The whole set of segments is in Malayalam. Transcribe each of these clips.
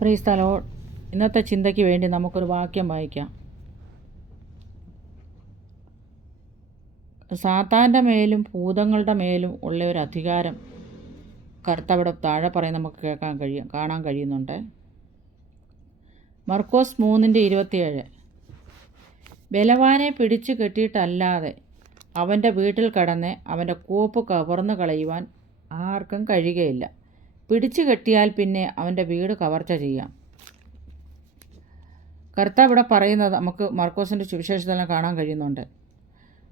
പ്രീസ്തലോ ഇന്നത്തെ ചിന്തയ്ക്ക് വേണ്ടി നമുക്കൊരു വാക്യം വായിക്കാം. സാത്താന്റെ മേലും ഭൂതങ്ങളുടെ മേലും ഉള്ള ഒരു അധികാരം കർത്തവിടെ താഴെ പറയും നമുക്ക് കേൾക്കാൻ കഴിയും കാണാൻ കഴിയുന്നുണ്ട്. മർക്കോസ് മൂന്നിന്റെ ഇരുപത്തിയേഴ്. ബലവാനെ പിടിച്ചു കെട്ടിയിട്ടല്ലാതെ അവന്റെ വീട്ടിൽ കടന്ന് അവന്റെ കോപ്പ് കവർന്നു കളയുവാൻ ആർക്കും കഴിയുകയില്ല. പിടിച്ചു കെട്ടിയാൽ പിന്നെ അവന്റെ വീട് കവർച്ച ചെയ്യാം. കർത്താവ് ഇവിടെ പറയുന്നത് നമുക്ക് മർക്കോസിന്റെ സുവിശേഷത്തിലും കാണാൻ കഴിയുന്നുണ്ട്.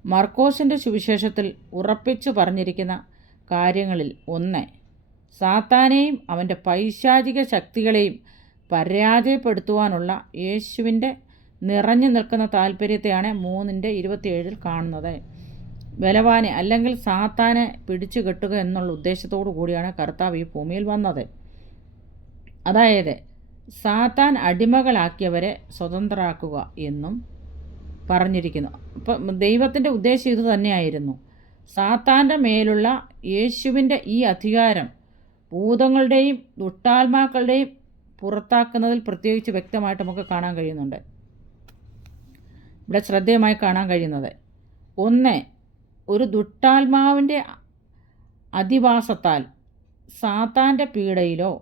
മർക്കോസിന്റെ സുവിശേഷത്തിൽ ഉറപ്പിച്ചു പറഞ്ഞിരിക്കുന്ന കാര്യങ്ങളിൽ ഒന്ന് സാത്താനെയും അവന്റെ പൈശാചിക ശക്തികളെയും പരാജയപ്പെടുത്തുവാനുള്ള യേശുവിന്റെ നിറഞ്ഞു നിൽക്കുന്ന താല്പര്യത്തെയാണ് മൂന്നിന്റെ ഇരുപത്തിയേഴിൽ കാണുന്നത്. ബലവാനെ അല്ലെങ്കിൽ സാത്താനെ പിടിച്ചു കെട്ടുക എന്നുള്ള ഉദ്ദേശത്തോടു കൂടിയാണ് കർത്താവ് ഈ ഭൂമിയിൽ വന്നത്. അതായത് സാത്താൻ അടിമകളാക്കിയവരെ സ്വതന്ത്രരാക്കുക എന്നും പറഞ്ഞിരിക്കുന്നു. അപ്പം ദൈവത്തിന്റെ ഉദ്ദേശം ഇത് തന്നെയായിരുന്നു. സാത്താന്റെ മേലുള്ള യേശുവിന്റെ ഈ അധികാരം ഭൂതങ്ങളുടെയും ദുഷ്ടാത്മാക്കളുടെയും പുറത്താക്കുന്നതിൽ പ്രത്യേകിച്ച് വ്യക്തമായിട്ട് നമുക്ക് കാണാൻ കഴിയുന്നുണ്ട്. ഇവിടെ ശ്രദ്ധേയമായി കാണാൻ കഴിയുന്നത്. ഒന്ന് ഒരു ദുഷ്ടാത്മാവിന്റെ അധിവാസത്താൽ സാത്താന്റെ പീഡയിലോ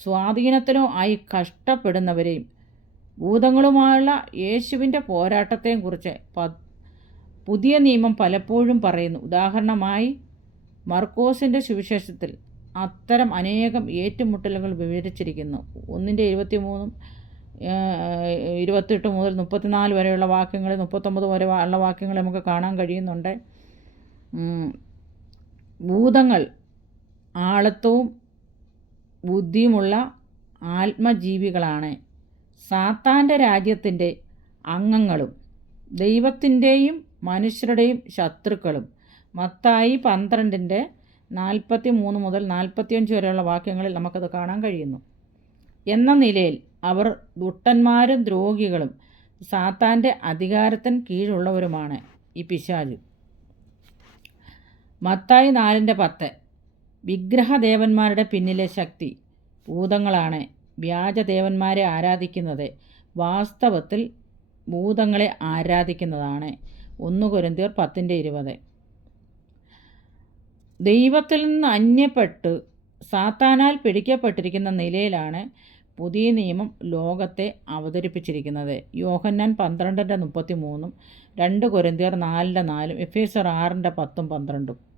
സ്വാധീനത്തിലോ ആയി കഷ്ടപ്പെടുന്നവരെയും ഭൂതങ്ങളുമായുള്ള യേശുവിന്റെ പോരാട്ടത്തെയും കുറിച്ച് പ പുതിയ നിയമം പലപ്പോഴും പറയുന്നു. ഉദാഹരണമായി മർക്കോസിന്റെ സുവിശേഷത്തിൽ അത്തരം അനേകം ഏറ്റുമുട്ടലുകൾ വിവരിച്ചിരിക്കുന്നു. ഒന്നിന്റെ ഇരുപത്തി മൂന്നും ഇരുപത്തെട്ട് മുതൽ മുപ്പത്തിനാല് വരെയുള്ള വാക്യങ്ങൾ മുപ്പത്തൊമ്പത് വരെ ഉള്ള വാക്യങ്ങൾ നമുക്ക് കാണാൻ കഴിയുന്നുണ്ട്. ഭൂതങ്ങൾ ആളത്വവും ബുദ്ധിയുമുള്ള ആത്മജീവികളാണ്. സാത്താന്റെ രാജ്യത്തിന്റെ അംഗങ്ങളും ദൈവത്തിന്റെയും മനുഷ്യരുടെയും ശത്രുക്കളും. മത്തായി പന്ത്രണ്ടിന്റെ നാൽപ്പത്തി മൂന്ന് മുതൽ നാൽപ്പത്തിയഞ്ച് വരെയുള്ള വാക്യങ്ങളിൽ നമുക്കത് കാണാൻ കഴിയുന്നു. എന്ന നിലയിൽ അവർ ദുട്ടന്മാരും ദ്രോഗികളും സാത്താന്റെ അധികാരത്തിന് കീഴുള്ളവരുമാണ് ഈ പിശാജ് മത്തായി നാലിന്റെ പത്ത്. വിഗ്രഹദേവന്മാരുടെ പിന്നിലെ ശക്തി. ഭൂതങ്ങളാണ് വ്യാജദേവന്മാരെ ആരാധിക്കുന്നത്. വാസ്തവത്തിൽ ഭൂതങ്ങളെ ആരാധിക്കുന്നതാണ്. ഒന്ന് കുരന്തിയർ പത്തിന്റെ ഇരുപത്. ദൈവത്തിൽ നിന്ന് അന്യപ്പെട്ട് സാത്താനാൽ പിടിക്കപ്പെട്ടിരിക്കുന്ന നിലയിലാണ് പുതിയ നിയമം ലോകത്തെ അവതരിപ്പിച്ചിരിക്കുന്നത്. യോഹന്നാൻ പന്ത്രണ്ടിന്റെ മുപ്പത്തി മൂന്നും രണ്ട് കുരന്തിയർ നാലിന്റെ നാലും എഫ് എസ് ആറിന്റെ പത്തും പന്ത്രണ്ടും.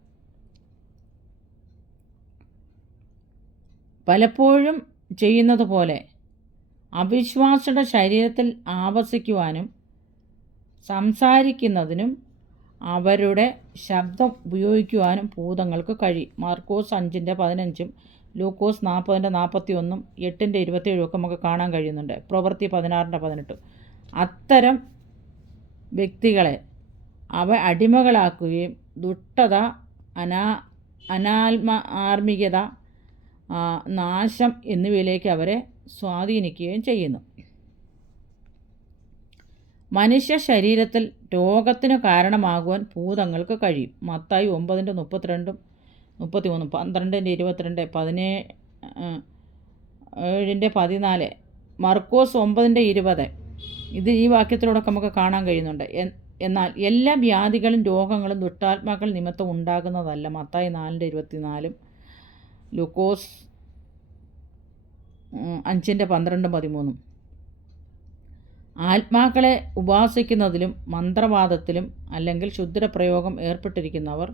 പലപ്പോഴും ചെയ്യുന്നത് പോലെ അവിശ്വാസിയുടെ ശരീരത്തിൽ ആവസിക്കുവാനും സംസാരിക്കുന്നതിനും അവരുടെ ശബ്ദം ഉപയോഗിക്കുവാനും ഭൂതങ്ങൾക്ക് കഴിയും. മാർക്കോസ് അഞ്ചിന്റെ പതിനഞ്ചും ലൂക്കോസ് നാൽപ്പതിന്റെ നാൽപ്പത്തി ഒന്നും എട്ടിന്റെ ഇരുപത്തേഴും ഒക്കെ നമുക്ക് കാണാൻ കഴിയുന്നുണ്ട്. പ്രവൃത്തി പതിനാറിന്റെ പതിനെട്ടും. അത്തരം വ്യക്തികളെ അവ അടിമകളാക്കുകയും ദുഷ്ടത അനാ അനാത്മ ആർമികത നാശം എന്നിവയിലേക്ക് അവരെ സ്വാധീനിക്കുകയും ചെയ്യുന്നു. മനുഷ്യ ശരീരത്തിൽ രോഗത്തിന് കാരണമാകുവാൻ ഭൂതങ്ങൾക്ക് കഴിയും. മത്തായി ഒമ്പതിന്റെ മുപ്പത്തിരണ്ടും മുപ്പത്തി മൂന്നും പന്ത്രണ്ടിന്റെ ഇരുപത്തിരണ്ട് പതിനേ ഏഴിന്റെ പതിനാല് മർക്കോസ് ഒമ്പതിന്റെ ഇരുപത്. ഇത് ഈ വാക്യത്തിലൂടെ നമുക്ക് കാണാൻ കഴിയുന്നുണ്ട്. എന്നാൽ എല്ലാ വ്യാധികളും രോഗങ്ങളും ദുഷ്ടാത്മാക്കൾ നിമിത്തം ഉണ്ടാകുന്നതല്ല. മത്തായി നാലിന്റെ ഇരുപത്തിനാലും ലുക്കോസ് അഞ്ചിന്റെ പന്ത്രണ്ടും പതിമൂന്നും. ആത്മാക്കളെ ഉപാസിക്കുന്നതിലും മന്ത്രവാദത്തിലും അല്ലെങ്കിൽ ശുദ്രപ്രയോഗം ഏർപ്പെട്ടിരിക്കുന്നവർ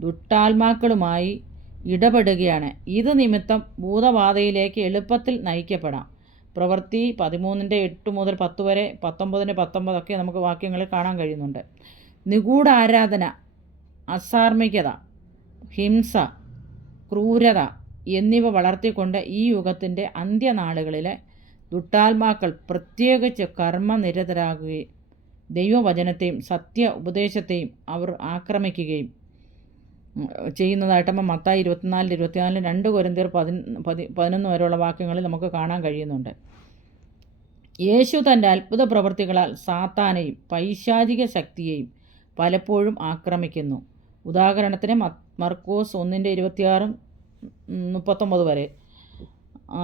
ദുട്ടാത്മാക്കളുമായി ഇടപെടുകയാണ്. ഇത് നിമിത്തം ഭൂതബാധയിലേക്ക് എളുപ്പത്തിൽ നയിക്കപ്പെടാം. പ്രവൃത്തി പതിമൂന്നിന്റെ എട്ട് മുതൽ പത്ത് വരെ പത്തൊമ്പതിന്റെ പത്തൊമ്പതൊക്കെ നമുക്ക് വാക്യങ്ങളിൽ കാണാൻ കഴിയുന്നുണ്ട്. നിഗൂഢ ആരാധന അസാർമികത ഹിംസ ക്രൂരത എന്നിവ വളർത്തിക്കൊണ്ട് ഈ യുഗത്തിന്റെ അന്ത്യനാളുകളിലെ ദുട്ടാത്മാക്കൾ പ്രത്യേകിച്ച് കർമ്മനിരതരാകുകയും ദൈവവചനത്തെയും സത്യ ഉപദേശത്തെയും അവർ ആക്രമിക്കുകയും ചെയ്യുന്നതായിട്ട് നമ്മൾ മത്തായി ഇരുപത്തിനാലിൽ ഇരുപത്തിനാലിന് രണ്ട് കൊരന്തിയർ പതി പതി പതിനൊന്ന് വരെയുള്ള വാക്യങ്ങളിൽ നമുക്ക് കാണാൻ കഴിയുന്നുണ്ട്. യേശു തന്റെ അത്ഭുത പ്രവൃത്തികളാൽ സാത്താനെയും പൈശാചിക ശക്തിയെയും പലപ്പോഴും ആക്രമിക്കുന്നു. ഉദാഹരണത്തിന് മർക്കോസ് ഒന്നിന്റെ ഇരുപത്തിയാറും മുപ്പത്തൊമ്പത് വരെ.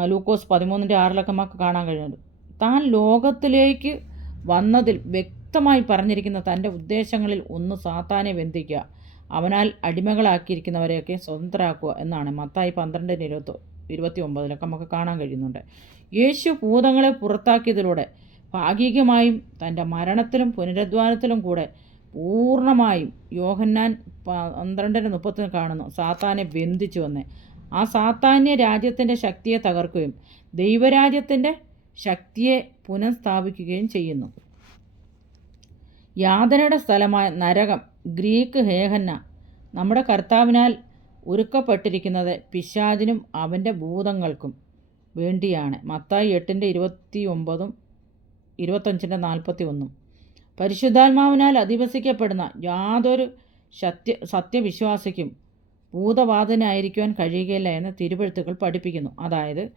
ലൂക്കോസ് പതിമൂന്നിന്റെ ആറിലൊക്കെ നമുക്ക് കാണാൻ കഴിയുന്നുണ്ട് താൻ ലോകത്തിലേക്ക് വന്നതിൽ വ്യക്തമായി പറഞ്ഞിരിക്കുന്ന തന്റെ ഉദ്ദേശങ്ങളിൽ ഒന്ന് സാത്താനെ ബന്ധിക്കുക അവനാൽ അടിമകളാക്കിയിരിക്കുന്നവരെയൊക്കെ സ്വതന്ത്രരാക്കുക എന്നാണ് മത്തായി പന്ത്രണ്ടിന് ഇരുപത്തി ഇരുപത്തി ഒമ്പതിലൊക്കെ നമുക്ക് കാണാൻ കഴിയുന്നുണ്ട്. യേശു ഭൂതങ്ങളെ പുറത്താക്കിയതിലൂടെ ഭാഗികമായും തന്റെ മരണത്തിലും പുനരധ്വാനത്തിലും കൂടെ പൂർണമായും യോഹന്നാൻ പന്ത്രണ്ടിന് മുപ്പത്തിന് കാണുന്നു. സാത്താനെ ബന്ധിച്ചു വന്ന്. ആ സാത്താന്യ രാജ്യത്തിന്റെ ശക്തിയെ തകർക്കുകയും ദൈവരാജ്യത്തിന്റെ ശക്തിയെ പുനഃസ്ഥാപിക്കുകയും ചെയ്യുന്നു. യാതനയുടെ സ്ഥലമായ നരകം ഗ്രീക്ക് ഹേഹന്ന നമ്മുടെ കർത്താവിനാൽ ഒരുക്കപ്പെട്ടിരിക്കുന്നത് പിശാചിനും അവന്റെ ഭൂതങ്ങൾക്കും വേണ്ടിയാണ്. മത്തായി എട്ടിന്റെ ഇരുപത്തി ഒമ്പതും ഇരുപത്തഞ്ചിന്റെ നാൽപ്പത്തി ഒന്നും പരിശുദ്ധാത്മാവിനാൽ അധിവസിക്കപ്പെടുന്ന യാതൊരു സത്യ സത്യവിശ്വാസിക്കും ഭൂതവാദനായിരിക്കുവാൻ കഴിയുകയില്ല എന്ന് തിരുവഴുത്തുകൾ പഠിപ്പിക്കുന്നു. അതായത്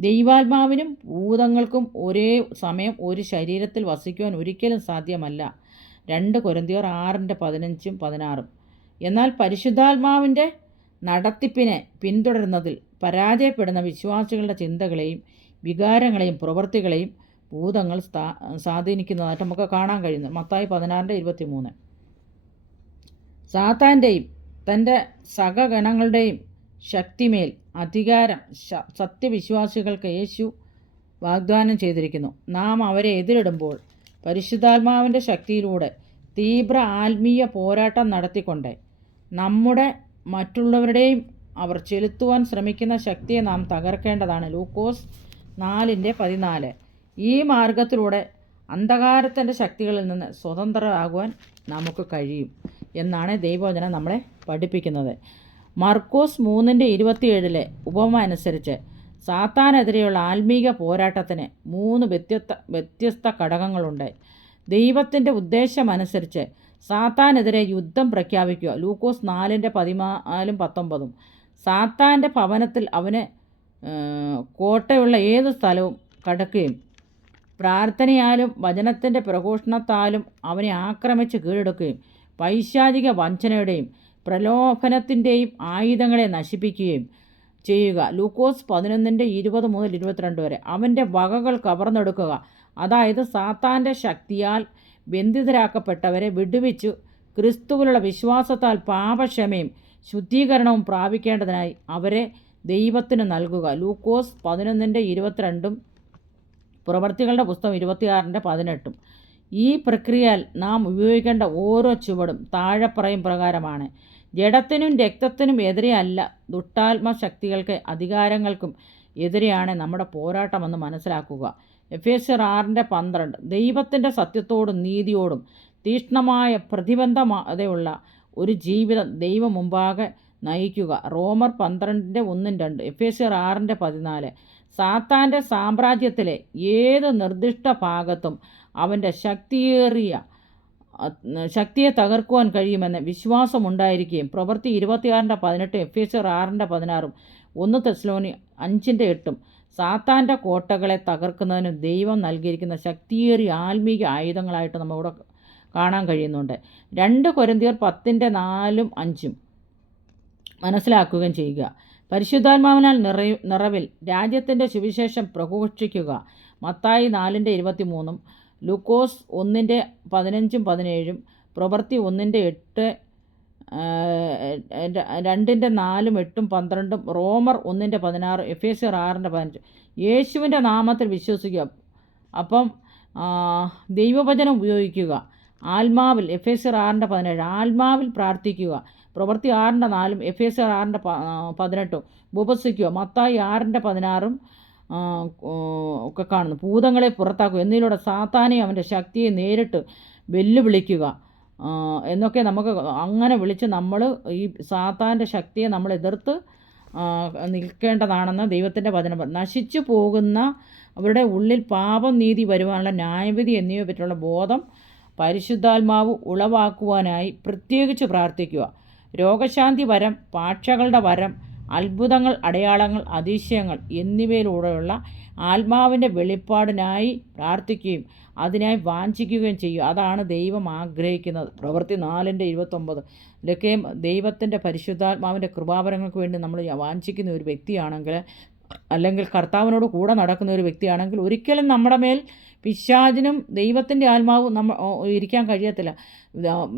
ദൈവാത്മാവിനും ഭൂതങ്ങൾക്കും ഒരേ സമയം ഒരു ശരീരത്തിൽ വസിക്കുവാൻ ഒരിക്കലും സാധ്യമല്ല. രണ്ട് കൊരന്തിയോർ ആറിന്റെ പതിനഞ്ചും പതിനാറും. എന്നാൽ പരിശുദ്ധാത്മാവിന്റെ നടത്തിപ്പിനെ പിന്തുടരുന്നതിൽ പരാജയപ്പെടുന്ന വിശ്വാസികളുടെ ചിന്തകളെയും വികാരങ്ങളെയും പ്രവൃത്തികളെയും ഭൂതങ്ങൾ സ്ഥാ സ്വാധീനിക്കുന്നതായിട്ട് നമുക്ക് കാണാൻ കഴിയുന്നു മത്തായി പതിനാറിന്റെ ഇരുപത്തി മൂന്ന് സാത്താന്റെയും തന്റെ സഹഗണങ്ങളുടെയും ശക്തിമേൽ അധികാരം സത്യവിശ്വാസികൾക്ക് യേശു വാഗ്ദാനം ചെയ്തിരിക്കുന്നു. നാം അവരെ എതിരിടുമ്പോൾ പരിശുദ്ധാത്മാവിന്റെ ശക്തിയിലൂടെ തീവ്ര ആത്മീയ പോരാട്ടം നടത്തിക്കൊണ്ട് നമ്മുടെ മറ്റുള്ളവരുടെയും അവർ ചെലുത്തുവാൻ ശ്രമിക്കുന്ന ശക്തിയെ നാം തകർക്കേണ്ടതാണ്. ലൂക്കോസ് നാലിന്റെ പതിനാല്. ഈ മാർഗത്തിലൂടെ അന്ധകാരത്തിന്റെ ശക്തികളിൽ നിന്ന് സ്വതന്ത്രരാകുവാൻ നമുക്ക് കഴിയും എന്നാണ് ദൈവവചനം നമ്മളെ പഠിപ്പിക്കുന്നത്. മർക്കോസ് മൂന്നിന്റെ ഇരുപത്തിയേഴിലെ ഉപമ അനുസരിച്ച് സാത്താനെതിരെയുള്ള ആത്മീക പോരാട്ടത്തിന് മൂന്ന് വ്യത്യസ്ത വ്യത്യസ്ത ഘടകങ്ങളുണ്ട്. ദൈവത്തിന്റെ ഉദ്ദേശമനുസരിച്ച് സാത്താനെതിരെ യുദ്ധം പ്രഖ്യാപിക്കുക. ലൂക്കോസ് നാലിന്റെ പതിനാലും പത്തൊമ്പതും. സാത്താന്റെ ഭവനത്തിൽ അവന് കോട്ടയുള്ള ഏത് സ്ഥലവും കടക്കുകയും പ്രാർത്ഥനയാലും വചനത്തിന്റെ പ്രഘോഷണത്താലും അവനെ ആക്രമിച്ച് കീഴടക്കുകയും പൈശാചിക വഞ്ചനയുടെയും പ്രലോഭനത്തിന്റെയും ആയുധങ്ങളെ നശിപ്പിക്കുകയും ചെയ്യുക. ലൂക്കോസ് പതിനൊന്നിന്റെ ഇരുപത് മുതൽ ഇരുപത്തിരണ്ട് വരെ. അവന്റെ വകകൾ കവർന്നെടുക്കുക. അതായത് സാത്താന്റെ ശക്തിയാൽ ബന്ധിതരാക്കപ്പെട്ടവരെ വിടുവിച്ചു ക്രിസ്തുവിലുള്ള വിശ്വാസത്താൽ പാപക്ഷമയും ശുദ്ധീകരണവും പ്രാപിക്കേണ്ടതിനായി അവരെ ദൈവത്തിന് നൽകുക. ലൂക്കോസ് പതിനൊന്നിന്റെ ഇരുപത്തിരണ്ടും പ്രവർത്തികളുടെ പുസ്തകം ഇരുപത്തിയാറിന്റെ പതിനെട്ടും. ഈ പ്രക്രിയയിൽ നാം ഉപയോഗിക്കേണ്ട ഓരോ ചുവടും താഴെ താഴെപ്പറയും പ്രകാരമാണ്. ജഡത്തിനും രക്തത്തിനും എതിരെയല്ല ദുഷ്ടാത്മ ശക്തികൾക്ക് അധികാരങ്ങൾക്കും എതിരെയാണ് നമ്മുടെ പോരാട്ടമെന്ന് മനസ്സിലാക്കുക. എഫ് എസ് ആറിന്റെ പന്ത്രണ്ട് ദൈവത്തിന്റെ സത്യത്തോടും നീതിയോടും തീക്ഷ്ണമായ പ്രതിബന്ധമാതയുള്ള ഒരു ജീവിതം ദൈവം മുമ്പാകെ നയിക്കുക. റോമർ പന്ത്രണ്ടിന്റെ ഒന്നും രണ്ട് എഫ് എസ് ആറിന്റെ പതിനാല് സാത്താന്റെ സാമ്രാജ്യത്തിലെ ഏത് നിർദ്ദിഷ്ട ഭാഗത്തും അവന്റെ ശക്തിയേറിയ ശക്തിയെ തകർക്കുവാൻ കഴിയുമെന്ന് വിശ്വാസമുണ്ടായിരിക്കുകയും. പ്രവൃത്തി ഇരുപത്തിയാറിന്റെ പതിനെട്ട് എഫ് എസ് ആറിന്റെ പതിനാറും ഒന്ന് തെസ്ലോനി അഞ്ചിന്റെ എട്ടും സാത്താന്റെ കോട്ടകളെ തകർക്കുന്നതിന് ദൈവം നൽകിയിരിക്കുന്ന ശക്തിയേറിയ ആത്മീക ആയുധങ്ങളായിട്ട് നമ്മളിവിടെ കാണാൻ കഴിയുന്നുണ്ട്. രണ്ട് കൊരന്തിയർ പത്തിന്റെ നാലും അഞ്ചും മനസ്സിലാക്കുകയും ചെയ്യുക. പരിശുദ്ധാത്മാവിനാൽ നിറ നിറവിൽ രാജ്യത്തിന്റെ സുവിശേഷം പ്രഘോഷിക്കുക. മത്തായി നാലിന്റെ ഇരുപത്തി മൂന്നും ലൂക്കോസ് ഒന്നിന്റെ പതിനഞ്ചും പതിനേഴും പ്രവൃത്തി ഒന്നിന്റെ എട്ട് രണ്ടിന്റെ നാലും എട്ടും പന്ത്രണ്ടും റോമർ ഒന്നിന്റെ പതിനാറ് എഫ് എസ് ആറിന്റെ പതിനഞ്ച്. യേശുവിന്റെ നാമത്തിൽ വിശ്വസിക്കുക. അപ്പം ദൈവവചനം ഉപയോഗിക്കുക. ആത്മാവിൽ എഫ് എസ് ആറിന്റെ പതിനേഴ് ആത്മാവിൽ പ്രാർത്ഥിക്കുക. പ്രവൃത്തി ആറിന്റെ നാലും എഫ് എസ് ആറിന്റെ പ- പതിനെട്ടും ഉപസിക്കുക മത്തായി ആറിന്റെ പതിനാറും ഒക്കെ കാണുന്നു. ഭൂതങ്ങളെ പുറത്താക്കുക എന്നതിലൂടെ സാത്താനെ അവന്റെ ശക്തിയെ നേരിട്ട് വെല്ലുവിളിക്കുക. എന്നൊക്കെ നമുക്ക് അങ്ങനെ വിളിച്ച് നമ്മൾ ഈ സാത്താന്റെ ശക്തിയെ നമ്മൾ എതിർത്ത് നിൽക്കേണ്ടതാണെന്ന് ദൈവത്തിന്റെ വചനം നശിച്ചു പോകുന്ന അവരുടെ ഉള്ളിൽ പാപം നീതി വരുവാനുള്ള ന്യായവിധി എന്നിവയെ പറ്റിയുള്ള ബോധം പരിശുദ്ധാത്മാവ് ഉളവാക്കുവാനായി പ്രത്യേകിച്ച് പ്രാർത്ഥിക്കുക. രോഗശാന്തി വരം പാക്ഷകളുടെ വരം അത്ഭുതങ്ങൾ അടയാളങ്ങൾ അതിശയങ്ങൾ എന്നിവയിലൂടെയുള്ള ആത്മാവിന്റെ വെളിപ്പാടിനായി പ്രാർത്ഥിക്കുകയും അതിനായി വാഞ്ചിക്കുകയും ചെയ്യും. അതാണ് ദൈവം ആഗ്രഹിക്കുന്നത്. പ്രവൃത്തി നാലിന്റെ ഇരുപത്തൊമ്പത്. ഇതൊക്കെ ദൈവത്തിന്റെ പരിശുദ്ധാത്മാവിന്റെ കൃപാപരങ്ങൾക്ക് വേണ്ടി നമ്മൾ വാഞ്ചിക്കുന്ന ഒരു വ്യക്തിയാണെങ്കിൽ അല്ലെങ്കിൽ കർത്താവിനോട് കൂടെ നടക്കുന്ന ഒരു വ്യക്തിയാണെങ്കിൽ ഒരിക്കലും നമ്മുടെ മേൽ പിശാചിനും ദൈവത്തിന്റെ ആത്മാവും നമ്മ ഇരിക്കാൻ കഴിയത്തില്ല.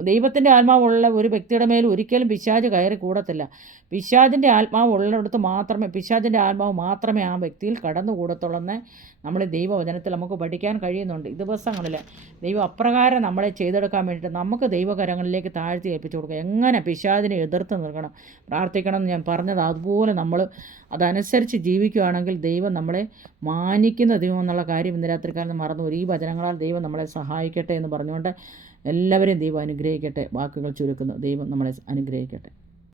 ദൈവത്തിന്റെ ആത്മാവുള്ള ഒരു വ്യക്തിയുടെ മേൽ ഒരിക്കലും പിശാജ് കയറി കൂടത്തില്ല. പിശാജിന്റെ ആത്മാവ് ഉള്ളിടത്ത് മാത്രമേ പിശാജിന്റെ ആത്മാവ് മാത്രമേ ആ വ്യക്തിയിൽ കടന്നു കൂടത്തുള്ളെന്ന് നമ്മൾ ദൈവവചനത്തിൽ നമുക്ക് പഠിക്കാൻ കഴിയുന്നുണ്ട്. ദിവസങ്ങളിൽ ദൈവം അപ്രകാരം നമ്മളെ ചെയ്തെടുക്കാൻ വേണ്ടിയിട്ട് നമുക്ക് ദൈവകരങ്ങളിലേക്ക് താഴ്ത്തി ഏൽപ്പിച്ചു കൊടുക്കുക. എങ്ങനെ പിശാജിനെ എതിർത്ത് നിൽക്കണം പ്രാർത്ഥിക്കണം എന്ന് ഞാൻ പറഞ്ഞത് അതുപോലെ നമ്മൾ അതനുസരിച്ച് ജീവിക്കുകയാണെങ്കിൽ ദൈവം നമ്മളെ മാനിക്കുന്ന ദൈവം എന്നുള്ള കാര്യം ഇന്ന് മറന്നു ഈ വചനങ്ങളാൽ ദൈവം നമ്മളെ സഹായിക്കട്ടെ എന്ന് പറഞ്ഞുകൊണ്ട് എല്ലാവരെയും ദൈവം അനുഗ്രഹിക്കട്ടെ. വാക്കുകൾ ചുരുക്കുന്നു. ദൈവം നമ്മളെ അനുഗ്രഹിക്കട്ടെ.